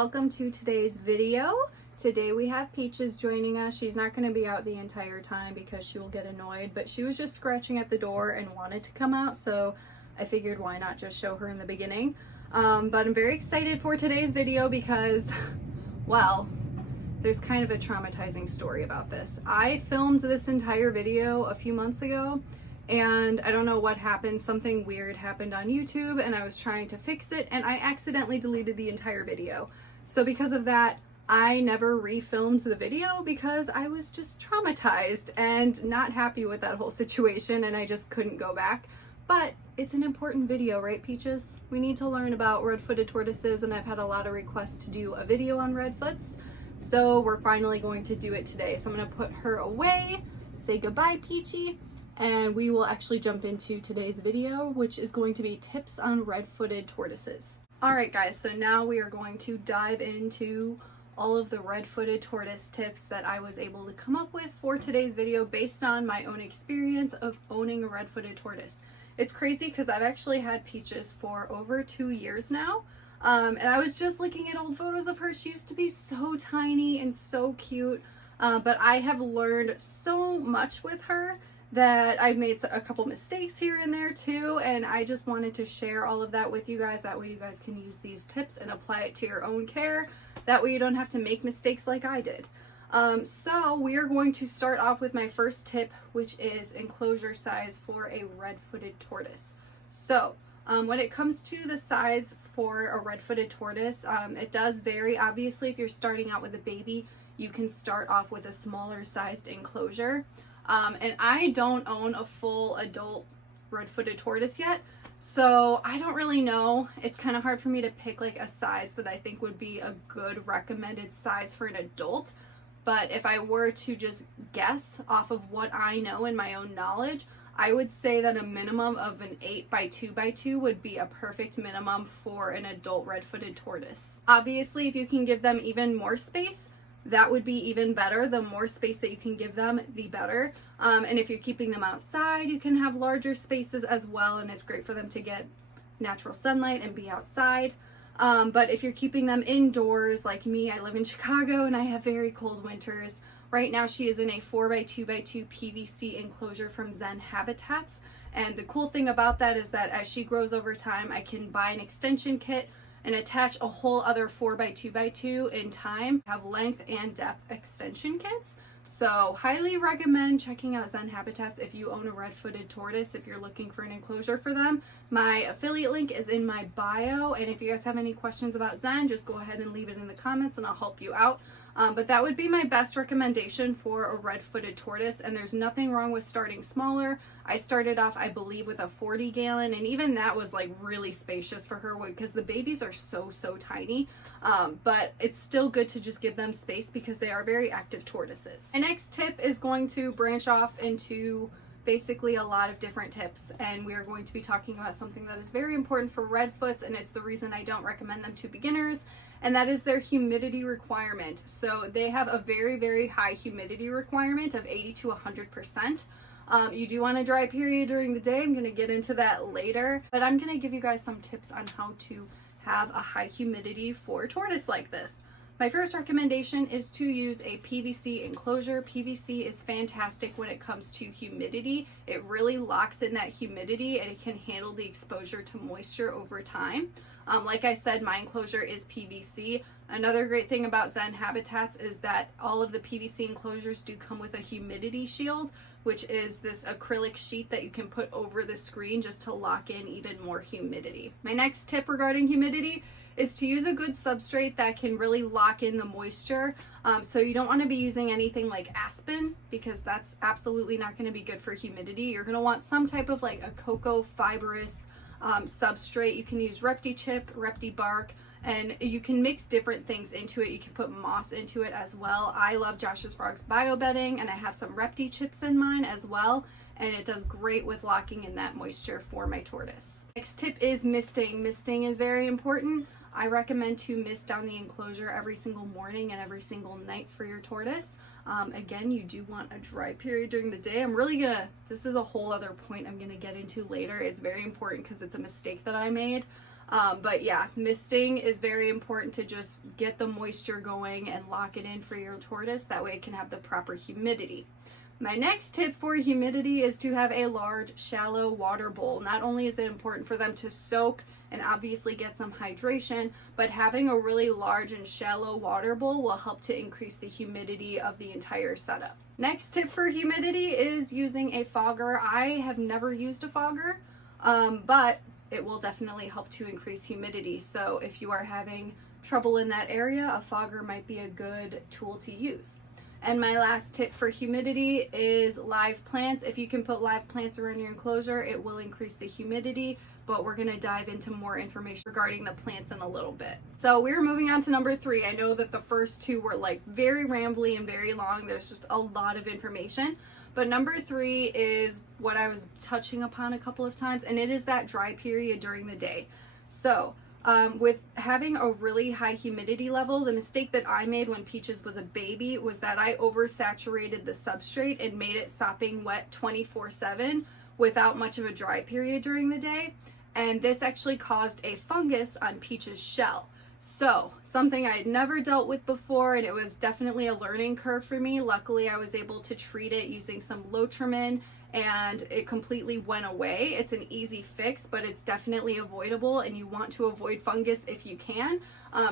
welcome to today's video. Today we have Peaches joining us. She's not going to be out the entire time because she will get annoyed, but she was just scratching at the door and wanted to come out, so I figured why not just show her in the beginning. But I'm very excited for today's video because, well, there's kind of a traumatizing story about this. I filmed this entire video a few months ago, and I don't know what happened. Something weird happened on YouTube and I was trying to fix it and I accidentally deleted the entire video. So because of that, I never refilmed the video because I was just traumatized and not happy with that whole situation, and I just couldn't go back. But it's an important video, right, Peaches? We need to learn about red-footed tortoises, and I've had a lot of requests to do a video on redfoots. So we're finally going to do it today. So I'm gonna put her away, say goodbye, Peachy, and we will actually jump into today's video, which is going to be tips on red-footed tortoises. All right, guys, so now we are going to dive into all of the red-footed tortoise tips that I was able to come up with for today's video based on my own experience of owning a red-footed tortoise. It's crazy because I've actually had Peaches for over 2 years now. And I was just looking at old photos of her. She used to be so tiny and so cute, but I have learned so much with her that I've made a couple mistakes here and there too, and I just wanted to share all of that with you guys. That way you guys can use these tips and apply it to your own care. That way you don't have to make mistakes like I did. So we are going to start off with my first tip, which is enclosure size for a red-footed tortoise. So when it comes to the size for a red-footed tortoise, it does vary. Obviously, if you're starting out with a baby, you can start off with a smaller sized enclosure. And I don't own a full adult red-footed tortoise yet, so I don't really know. It's kind of hard for me to pick like a size that I think would be a good recommended size for an adult. But if I were to just guess off of what I know in my own knowledge, I would say that a minimum of an 8x2x2 would be a perfect minimum for an adult red-footed tortoise. Obviously, if you can give them even more space, that would be even better. The more space that you can give them, the better. And if you're keeping them outside, you can have larger spaces as well, and it's great for them to get natural sunlight and be outside. But if you're keeping them indoors, like me, I live in Chicago and I have very cold winters. Right now she is in a 4x2x2 PVC enclosure from Zen Habitats. And the cool thing about that is that as she grows over time, I can buy an extension kit and attach a whole other 4x2x2 in time, have length and depth extension kits. So highly recommend checking out Zen Habitats if you own a red-footed tortoise, if you're looking for an enclosure for them. My affiliate link is in my bio, and if you guys have any questions about Zen, just go ahead and leave it in the comments and I'll help you out. But that would be my best recommendation for a red-footed tortoise, and there's nothing wrong with starting smaller. I started off, I believe, with a 40 gallon, and even that was like really spacious for her because the babies are so tiny. But it's still good to just give them space because they are very active tortoises. My next tip is going to branch off into basically a lot of different tips, and we are going to be talking about something that is very important for redfoots, and it's the reason I don't recommend them to beginners, and that is their humidity requirement. So they have a very high humidity requirement of 80 to 100%. You do want a dry period during the day. I'm going to get into that later, but I'm going to give you guys some tips on how to have a high humidity for a tortoise like this. My first recommendation is to use a PVC enclosure. PVC is fantastic when it comes to humidity. It really locks in that humidity and it can handle the exposure to moisture over time. Like I said, my enclosure is PVC. Another great thing about Zen Habitats is that all of the PVC enclosures do come with a humidity shield, which is this acrylic sheet that you can put over the screen just to lock in even more humidity. My next tip regarding humidity is to use a good substrate that can really lock in the moisture. So you don't want to be using anything like aspen because that's absolutely not going to be good for humidity. You're going to want some type of like a cocoa fibrous substrate. You can use Repti chip, Repti bark, and you can mix different things into it. You can put moss into it as well. I love Josh's Frogs bio bedding, and I have some Repti chips in mine as well, and it does great with locking in that moisture for my tortoise. Next tip is misting. Misting is very important. I recommend to mist down the enclosure every single morning and every single night for your tortoise. Again, you do want a dry period during the day. This is a whole other point I'm gonna get into later. It's very important because it's a mistake that I made. But yeah, misting is very important to just get the moisture going and lock it in for your tortoise. That way it can have the proper humidity. My next tip for humidity is to have a large, shallow water bowl. Not only is it important for them to soak and obviously get some hydration, but having a really large and shallow water bowl will help to increase the humidity of the entire setup. Next tip for humidity is using a fogger. I have never used a fogger, but it will definitely help to increase humidity. So if you are having trouble in that area, a fogger might be a good tool to use. And my last tip for humidity is live plants. If you can put live plants around your enclosure, it will increase the humidity, but we're gonna dive into more information regarding the plants in a little bit. So we're moving on to number 3. I know that the first 2 were like very rambly and very long. There's just a lot of information. But number 3 is what I was touching upon a couple of times, and it is that dry period during the day. So with having a really high humidity level, the mistake that I made when Peaches was a baby was that I oversaturated the substrate and made it sopping wet 24/7 without much of a dry period during the day. And this actually caused a fungus on Peach's shell. So something I had never dealt with before, and it was definitely a learning curve for me. Luckily, I was able to treat it using some Lotrimin, and it completely went away. It's an easy fix, but it's definitely avoidable, and you want to avoid fungus if you can.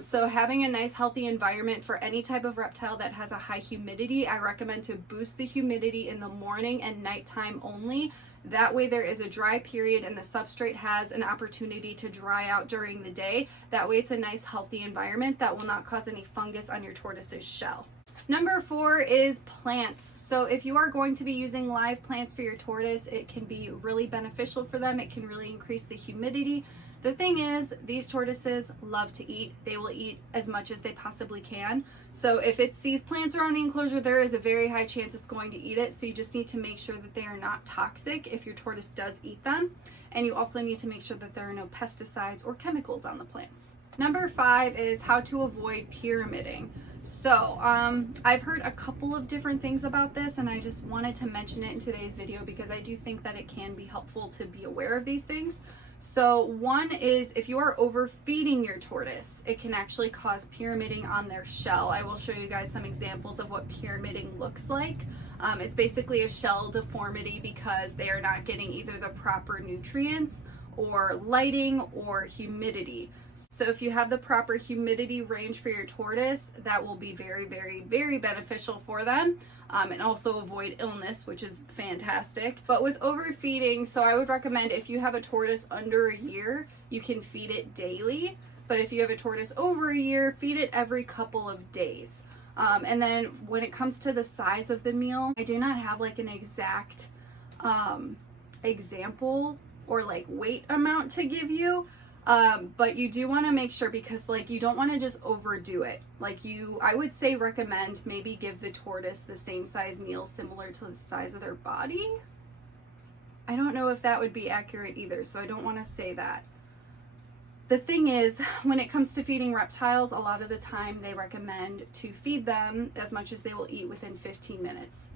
So having a nice healthy environment for any type of reptile that has a high humidity, I recommend to boost the humidity in the morning and nighttime only. That way there is a dry period and the substrate has an opportunity to dry out during the day. That way it's a nice healthy environment that will not cause any fungus on your tortoise's shell. Number 4 is plants. So if you are going to be using live plants for your tortoise, it can be really beneficial for them. It can really increase the humidity. The thing is, these tortoises love to eat. They will eat as much as they possibly can. So if it sees plants around the enclosure, there is a very high chance it's going to eat it. So you just need to make sure that they are not toxic if your tortoise does eat them. And you also need to make sure that there are no pesticides or chemicals on the plants. Number 5 is how to avoid pyramiding. So I've heard a couple of different things about this, and I just wanted to mention it in today's video because I do think that it can be helpful to be aware of these things. So one is if you are overfeeding your tortoise, it can actually cause pyramiding on their shell. I will show you guys some examples of what pyramiding looks like. It's basically a shell deformity because they are not getting either the proper nutrients or lighting or humidity. So if you have the proper humidity range for your tortoise, that will be very, very, very beneficial for them. And also avoid illness, which is fantastic. But with overfeeding, so I would recommend if you have a tortoise under a year, you can feed it daily. But if you have a tortoise over a year, feed it every couple of days. And then when it comes to the size of the meal, I do not have like an exact example or like weight amount to give you. But you do want to make sure, because like you don't want to just overdo it. Like I would say recommend maybe give the tortoise the same size meal similar to the size of their body. I don't know if that would be accurate either, so I don't want to say that. The thing is, when it comes to feeding reptiles, a lot of the time they recommend to feed them as much as they will eat within 15 minutes.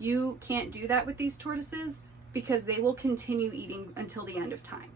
You can't do that with these tortoises because they will continue eating until the end of time.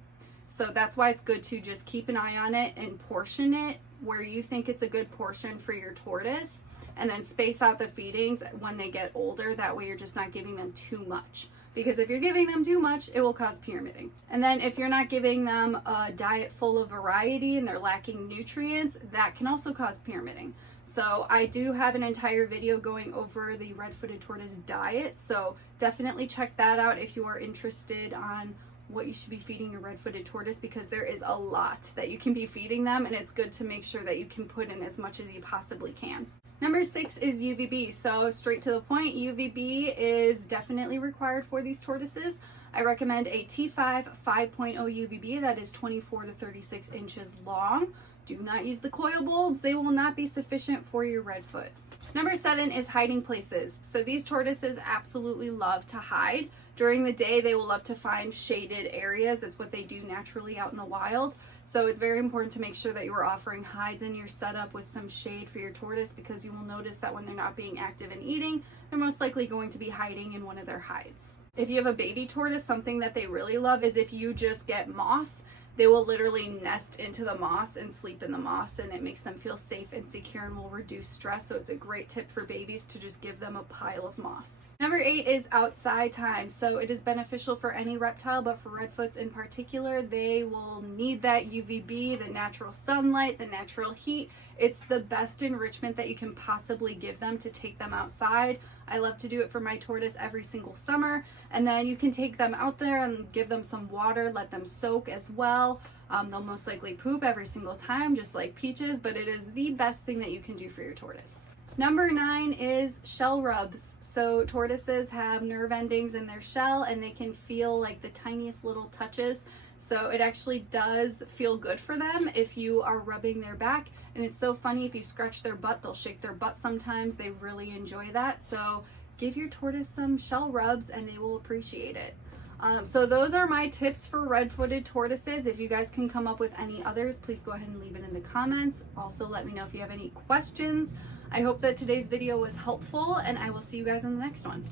So that's why it's good to just keep an eye on it and portion it where you think it's a good portion for your tortoise, and then space out the feedings when they get older. That way you're just not giving them too much, because if you're giving them too much, it will cause pyramiding. And then if you're not giving them a diet full of variety and they're lacking nutrients, that can also cause pyramiding. So I do have an entire video going over the red-footed tortoise diet, so definitely check that out if you are interested on what you should be feeding your red-footed tortoise, because there is a lot that you can be feeding them, and it's good to make sure that you can put in as much as you possibly can. Number 6 is UVB. So straight to the point, UVB is definitely required for these tortoises. I recommend a T5 5.0 UVB that is 24 to 36 inches long. Do not use the coil bulbs. They will not be sufficient for your redfoot. Number 7 is hiding places. So these tortoises absolutely love to hide. During the day, they will love to find shaded areas. It's what they do naturally out in the wild. So it's very important to make sure that you are offering hides in your setup with some shade for your tortoise, because you will notice that when they're not being active and eating, they're most likely going to be hiding in one of their hides. If you have a baby tortoise, something that they really love is if you just get moss they will literally nest into the moss and sleep in the moss, and it makes them feel safe and secure and will reduce stress. So it's a great tip for babies to just give them a pile of moss. Number 8 is outside time. So it is beneficial for any reptile, but for redfoots in particular, they will need that UVB, the natural sunlight, the natural heat. It's the best enrichment that you can possibly give them to take them outside. I love to do it for my tortoise every single summer. And then you can take them out there and give them some water, let them soak as well. They'll most likely poop every single time, just like Peaches, but it is the best thing that you can do for your tortoise. Number 9 is shell rubs. So tortoises have nerve endings in their shell and they can feel like the tiniest little touches. So it actually does feel good for them if you are rubbing their back. And it's so funny, if you scratch their butt, they'll shake their butt sometimes. They really enjoy that. So give your tortoise some shell rubs and they will appreciate it. So those are my tips for red-footed tortoises. If you guys can come up with any others, please go ahead and leave it in the comments. Also, let me know if you have any questions. I hope that today's video was helpful, and I will see you guys in the next one.